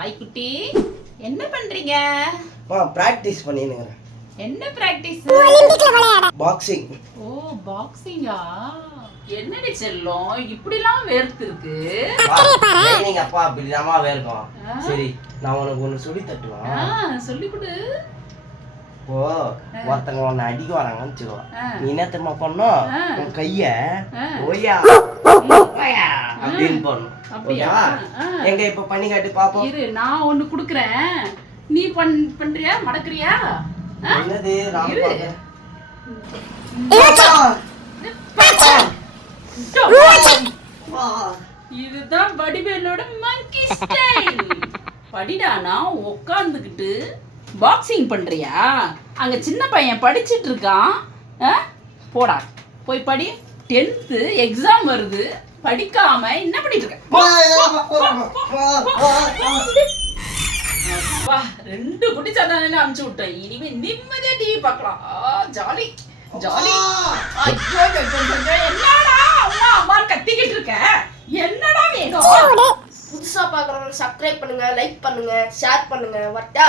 சாய் குட்டி என்ன பண்றீங்க? பிராக்டிஸ் பண்ணினுங்கறேன். என்ன பிராக்டிஸ்? பாக்ஸிங். ஓ பாக்ஸிங்கா? என்னடி செல்லம் இப்படிலாம் வேர்த்து இருக்கு? ட்ரைனிங் அப்பா அப்படிதாமா வேர்க்கும். சரி நான் உனக்கு ஒன்னு சொல்லி தட்டுவா. சொல்லி கொடு. ஓ ஒருத்தங்க உன்னை அடிக்க வராங்கன்னு வச்சுக்கோ. நீ என்ன தெரியுமா பண்ணணும்? உன் கைய ஓயா ஓயா அப்படின்னு பண்ணணும். அப்படியா? எங்க இப்ப பண்ணி காட்டி பாப்போம். இரு நான் ஒன்னு குடுக்குறேன். நீ பண்றியா மடக்குறியா? என்னது நான் பாக்கறேன். இதுதான் வடிவேலோட மங்கி ஸ்டைல். படிடா நான் உட்கார்ந்துக்கிட்டு பாக்ஸிங் பண்றியா? அங்க சின்ன பையன் படிச்சிட்டு இருக்கான். போடா போய் படி. 10th எக்ஸாம் வருது. படிக்காம என்ன பண்ணிட்டு இருக்க? 2 குட்டி சந்தானே அனுப்பிச்சு விட்டேன். இனிமே நிம்மதியா டிவி பார்க்கலாம். Jolly jolly. என்னடா அம்மா அம்மா கத்திக்கிட்டு இருக்க? என்னடா வேணும்? புதுசா பாக்குறவங்க சப்ஸ்கிரைப் பண்ணுங்க, லைக் பண்ணுங்க, ஷேர் பண்ணுங்க. வட்டா.